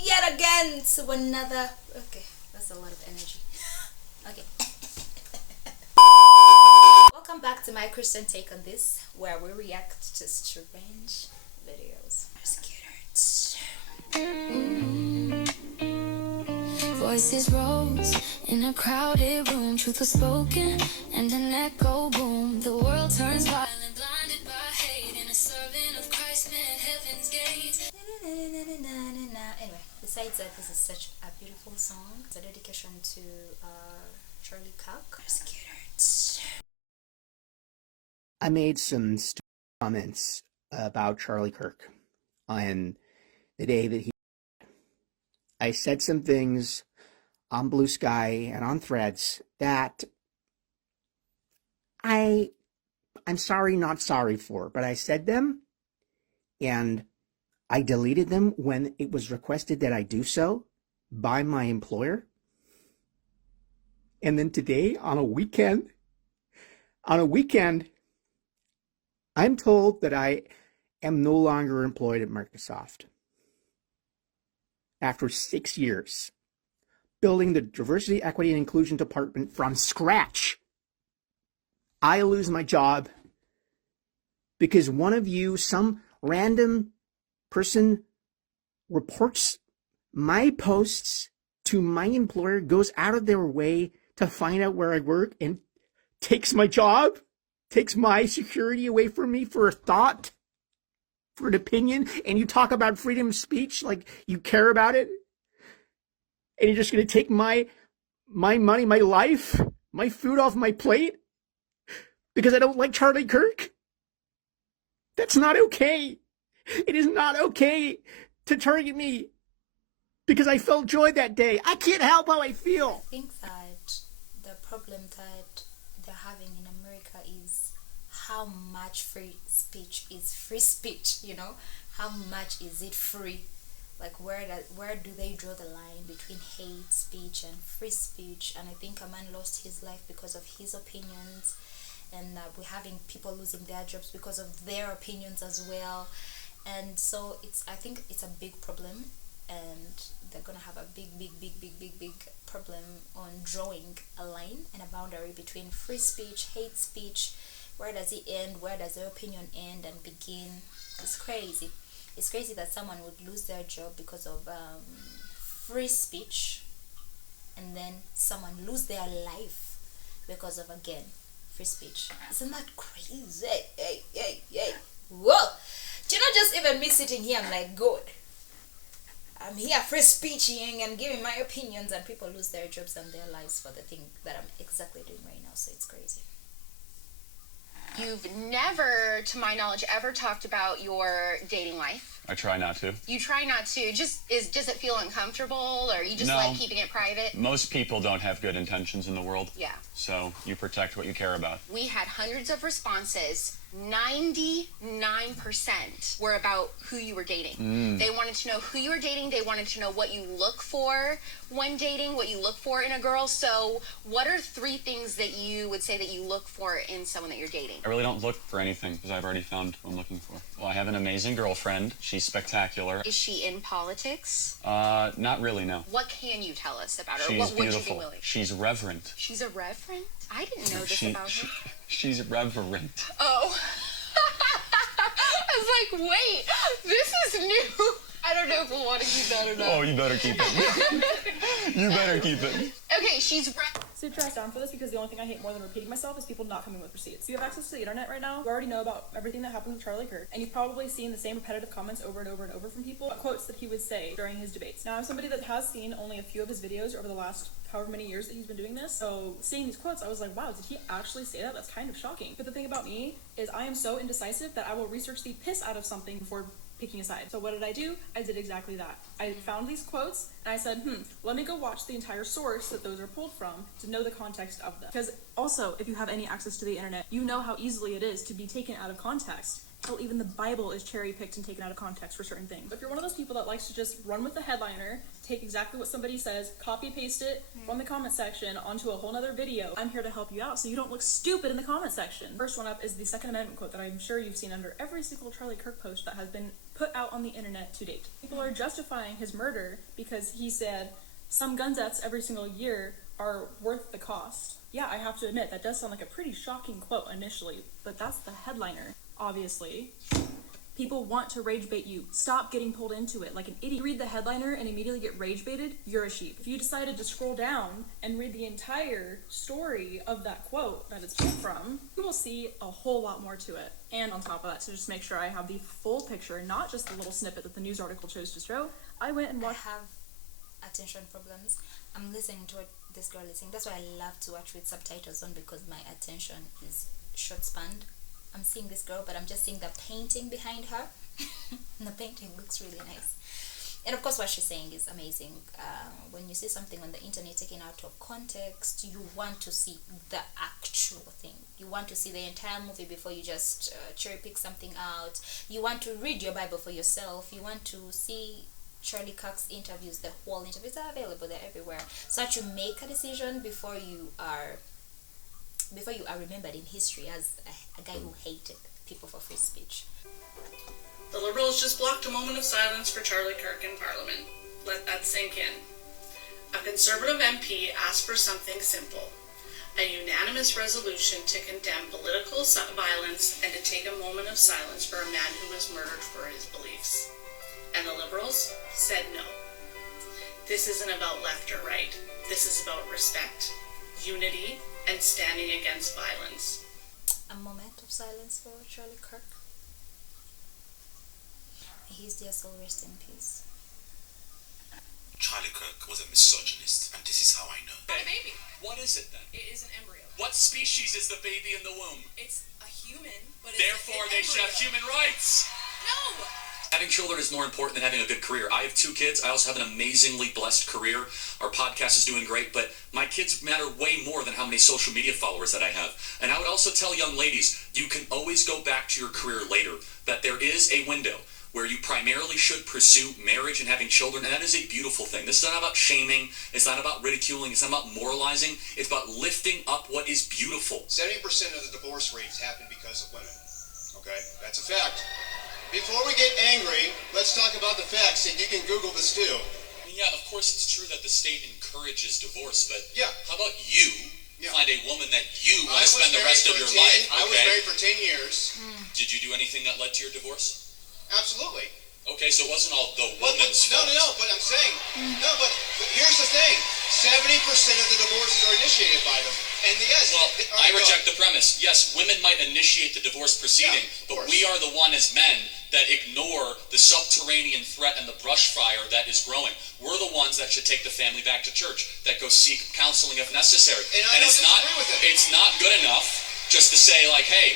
yet again to another. Okay, that's a lot of energy. Okay. Welcome back to my Christian take on this, where we react to strange videos. Voices rose in a crowded room. Truth was spoken and an echo boom. The world turns violent, blinded by hate. And a servant of Christ met heaven's gates. Anyway, besides that, this is such a beautiful song. It's a dedication to Charlie Kirk. I made some stupid comments about Charlie Kirk on the day that I said some things on Blue Sky and on Threads that I'm sorry, not sorry for, but I said them and I deleted them when it was requested that I do so by my employer. And then today on a weekend, I'm told that I am no longer employed at Microsoft. After 6 years, building the Diversity, Equity, and Inclusion Department from scratch, I lose my job because one of you, some random person, reports my posts to my employer, goes out of their way to find out where I work and takes my job, takes my security away from me for a thought, for an opinion, and you talk about freedom of speech like you care about it, and you're just going to take my money, my life, my food off my plate because I don't like Charlie Kirk? That's not okay. It is not okay to target me because I felt joy that day. I can't help how I feel. I think that the problem that they're having in America is how much free speech is free speech, you know? How much is it free? Like where do they draw the line between hate speech and free speech? And I think a man lost his life because of his opinions, and we're having people losing their jobs because of their opinions as well. And so I think it's a big problem, and they're gonna have a big problem on drawing a line and a boundary between free speech, hate speech. Where does it end? Where does their opinion end and begin? It's crazy. It's crazy that someone would lose their job because of free speech, and then someone lose their life because of, again, free speech. Isn't that crazy? Hey. Whoa! Do you know, just even me sitting here, I'm like, good. I'm here free speeching and giving my opinions, and people lose their jobs and their lives for the thing that I'm exactly doing right now. So it's crazy. You've never, to my knowledge, ever talked about your dating life. I try not to. You try not to. Does it feel uncomfortable, or you just like keeping it private? Most people don't have good intentions in the world. Yeah. So you protect what you care about. We had hundreds of responses. 99% were about who you were dating. They wanted to know who you were dating. They wanted to know what you look for when dating, what you look for in a girl. So what are 3 things that you would say that you look for in someone that you're dating? I really don't look for anything because I've already found what I'm looking for. Well, I have an amazing girlfriend. She's spectacular. Is she in politics? Not really, no. What can you tell us about her? She's what beautiful. Would you be willing? She's reverent. She's a reverend? I didn't know this about her. She's reverent. Oh. I was like, wait, this is new. I don't know if we'll want to keep that or not. Oh, you better keep it. You better keep it. Okay, she's Sit your ass down for this, because the only thing I hate more than repeating myself is people not coming with receipts. If you have access to the internet right now, you already know about everything that happened with Charlie Kirk, and you've probably seen the same repetitive comments over and over and over from people, quotes that he would say during his debates. Now, I'm somebody that has seen only a few of his videos over the last however many years that he's been doing this, so seeing these quotes, I was like, wow, did he actually say that? That's kind of shocking. But the thing about me is I am so indecisive that I will research the piss out of something before picking a side. So what did I do? I did exactly that. I found these quotes and I said, let me go watch the entire source that those are pulled from to know the context of them. Because also, if you have any access to the internet, you know how easily it is to be taken out of context. Hell, even the Bible is cherry-picked and taken out of context for certain things. If you're one of those people that likes to just run with the headliner, take exactly what somebody says, copy-paste it from the comment section onto a whole nother video, I'm here to help you out so you don't look stupid in the comment section. First one up is the Second Amendment quote that I'm sure you've seen under every single Charlie Kirk post that has been put put out on the internet to date. People are justifying his murder because he said some gun deaths every single year are worth the cost. Yeah, I have to admit, that does sound like a pretty shocking quote initially, but that's the headliner, obviously. People want to rage bait you. Stop getting pulled into it like an idiot. You read the headliner and immediately get rage baited, you're a sheep. If you decided to scroll down and read the entire story of that quote that it's pulled from, you will see a whole lot more to it. And on top of that, to just make sure I have the full picture, not just the little snippet that the news article chose to show, I went and watched. I have attention problems. I'm listening to what this girl is saying. That's why I love to watch with subtitles on, because my attention is short spanned. I'm seeing this girl, but I'm just seeing the painting behind her. And the painting looks really nice. And of course, what she's saying is amazing. When you see something on the internet taken out of context, you want to see the actual thing. You want to see the entire movie before you just cherry pick something out. You want to read your Bible for yourself. You want to see Charlie Kirk's interviews. The whole interviews are available. They're everywhere. So that you make a decision before you are remembered in history as a guy who hated people for free speech. The Liberals just blocked a moment of silence for Charlie Kirk in Parliament. Let that sink in. A Conservative MP asked for something simple: a unanimous resolution to condemn political violence and to take a moment of silence for a man who was murdered for his beliefs. And the Liberals said no. This isn't about left or right. This is about respect, unity, and standing against violence. A moment of silence for Charlie Kirk. His dear soul rest in peace. Charlie Kirk was a misogynist, and this is how I know. A baby. What is it then? It is an embryo. What species is the baby in the womb? It's a human, but it's Therefore, an they should have embryo. human rights. No! Having children is more important than having a good career. I have 2 kids. I also have an amazingly blessed career. Our podcast is doing great, but my kids matter way more than how many social media followers that I have. And I would also tell young ladies, you can always go back to your career later, that there is a window where you primarily should pursue marriage and having children, and that is a beautiful thing. This is not about shaming. It's not about ridiculing. It's not about moralizing. It's about lifting up what is beautiful. 70% of the divorce rates happen because of women. Okay? That's a fact. Before we get angry, let's talk about the facts, and you can Google this too. I mean, yeah, of course it's true that the state encourages divorce, but Yeah. how about you find a woman that you want to spend the rest of your life? I was married for 10 years. Did you do anything that led to your divorce? Absolutely. Okay, so it wasn't all the But woman's fault. no, but I'm saying, but here's the thing. 70% of the divorces are initiated by them. And yes, Well, all I right, go reject on. the premise. Yes, women might initiate the divorce proceeding, Yeah, of but course. we are the one as men that ignore the subterranean threat and the brush fire that is growing. We're the ones that should take the family back to church, that go seek counseling if necessary. And I don't it's not disagree with it. it's not good enough just to say like, hey,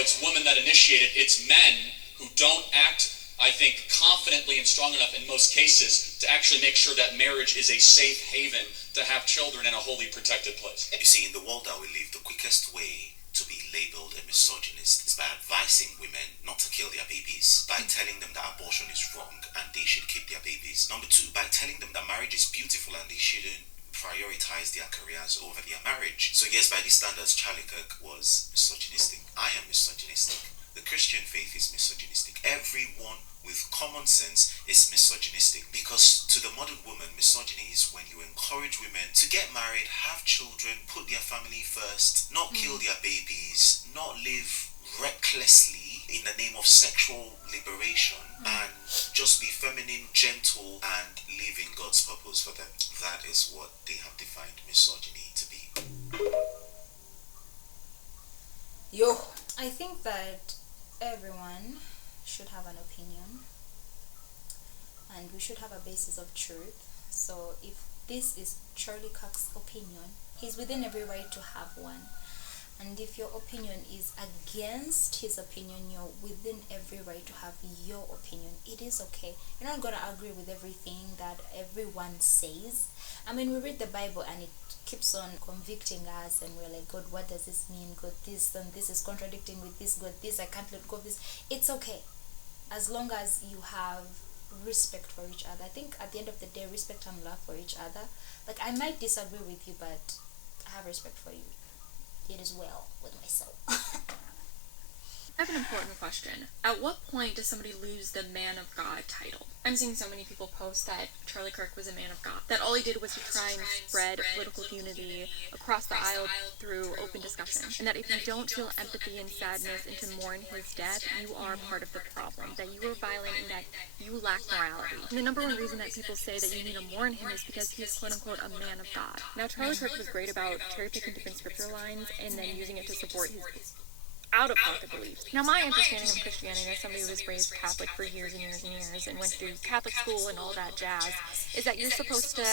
it's women that initiate it. It's men who don't act, I think, confidently and strong enough in most cases to actually make sure that marriage is a safe haven to have children in a wholly protected place. You see, in the world that we live, the quickest way to be labeled a misogynist is by advising women not to kill their babies, by telling them that abortion is wrong and they should keep their babies. Number 2, by telling them that marriage is beautiful and they shouldn't prioritize their careers over their marriage. So yes, by these standards, Charlie Kirk was misogynistic. I am misogynistic. The Christian faith is misogynistic. Everyone with common sense is misogynistic, because to the modern woman, misogyny is when you encourage women to get married, have children, put their family first, not kill their babies, not live recklessly in the name of sexual liberation, and just be feminine, gentle, and live in God's purpose for them. That is what they have defined misogyny to be. I think that everyone should have an opinion, and we should have a basis of truth. So if this is Charlie Kirk's opinion, he's within every right to have one. And if your opinion is against his opinion, you're within every right to have your opinion. It is okay. You're not going to agree with everything that everyone says. I mean, we read the Bible and it keeps on convicting us, and we're like, God, what does this mean? God, this and this is contradicting with this. God, this, I can't let go of this. It's okay, as long as you have respect for each other. I think at the end of the day, respect and love for each other. Like, I might disagree with you, but I have respect for you. It is well with my soul. I have an important question. At what point does somebody lose the man of God title? I'm seeing so many people post that Charlie Kirk was a man of God, that all he did was to try and spread political unity across the aisle through open discussion, and that if you don't feel empathy and sadness and to mourn his death, you are part of the problem, that you are violent and that you lack morality. And the number one reason that people say that you need to mourn him is because he is quote-unquote a man of God. Now, Charlie Kirk was great about cherry-picking different scripture lines and then using it to support his out-of-pocket beliefs. Now, my understanding of Christianity, as somebody who was raised Catholic for years and years and years and went through Catholic school and all that jazz, is that you're supposed to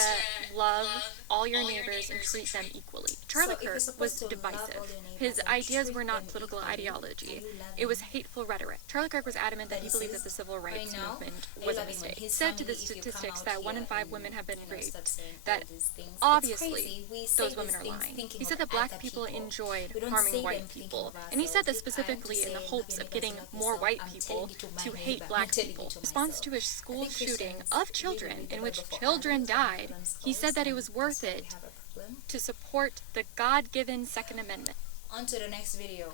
love all your neighbors and treat them equally. Charlie Kirk was divisive. His ideas were not political ideology. It was hateful rhetoric. Charlie Kirk was adamant that he believed that the civil rights movement was a mistake. He said to the statistics that 1 in 5 women have been raped, that obviously those women are lying. He said that black people enjoyed harming white people, and he said this specifically in the hopes of getting more white people to hate black people. In response to a school shooting of children in which children died, he said that it was worth it to support the God-given Second Amendment. On to the next video.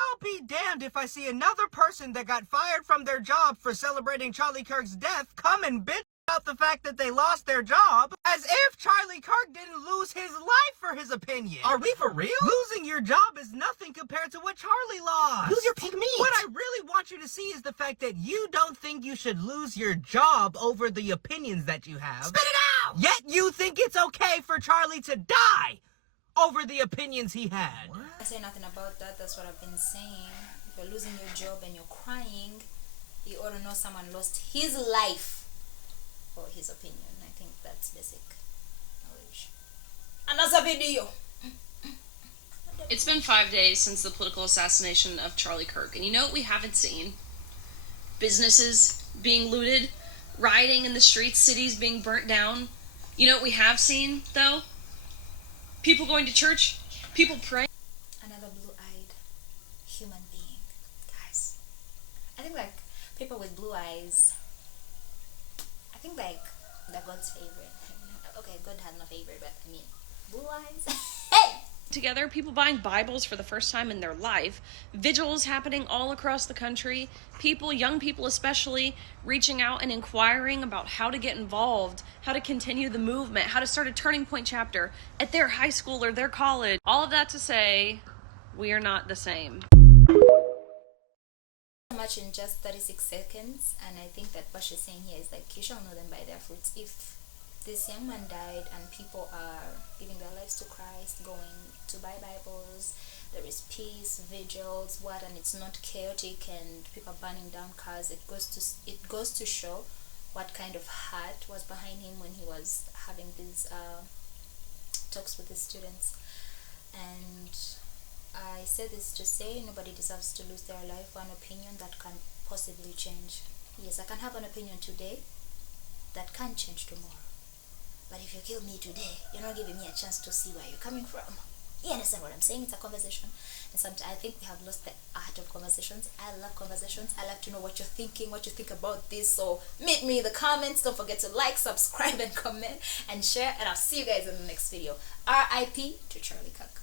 I'll be damned if I see another person that got fired from their job for celebrating Charlie Kirk's death come and bitch about the fact that they lost their job, as if Charlie Kirk didn't lose his life for his opinion. Are we for real? Losing your job is nothing compared to what Charlie lost. Lose your pig meat. What I really want you to see is the fact that you don't think you should lose your job over the opinions that you have. Spit it out! Yet you think it's okay for Charlie to die over the opinions he had. What? I say nothing about that. That's what I've been saying. If you're losing your job and you're crying, you ought to know someone lost his life for his opinion. I think that's basic knowledge. Another video. It's been 5 days since the political assassination of Charlie Kirk, and you know what we haven't seen? Businesses being looted, rioting in the streets, cities being burnt down. You know what we have seen, though? People going to church, people praying. Another blue-eyed human being, guys. I think like people with blue eyes, I think like they're God's favorite. Okay, God has no favorite, but I mean, blue eyes. Hey! Together, people buying Bibles for the first time in their life, vigils happening all across the country, people, young people especially, reaching out and inquiring about how to get involved, how to continue the movement, how to start a Turning Point chapter at their high school or their college. All of that to say, we are not the same. Much in just 36 seconds, and I think that what she's saying here is like, you shall know them by their fruits. If this young man died and people are giving their lives to Christ, going to buy Bibles, there is peace, vigils, what, and it's not chaotic and people are burning down cars, it goes to show what kind of heart was behind him when he was having these talks with his students. And I say this to say nobody deserves to lose their life for an opinion that can possibly change. Yes, I can have an opinion today that can change tomorrow. But if you kill me today, you're not giving me a chance to see where you're coming from. You understand what I'm saying? It's a conversation. And sometimes I think we have lost the art of conversations. I love conversations. I love to know what you're thinking, what you think about this. So meet me in the comments. Don't forget to like, subscribe, and comment, and share. And I'll see you guys in the next video. R.I.P. to Charlie Kirk.